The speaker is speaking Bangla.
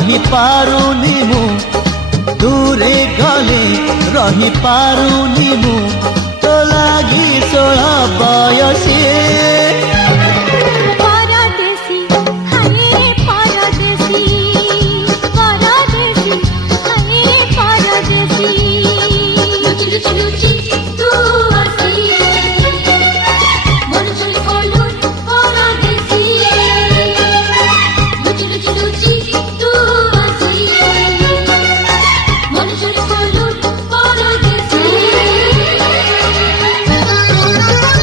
रही पारुनी मु दूरे गले रही पारुनी मु तो लागी 16 बयसी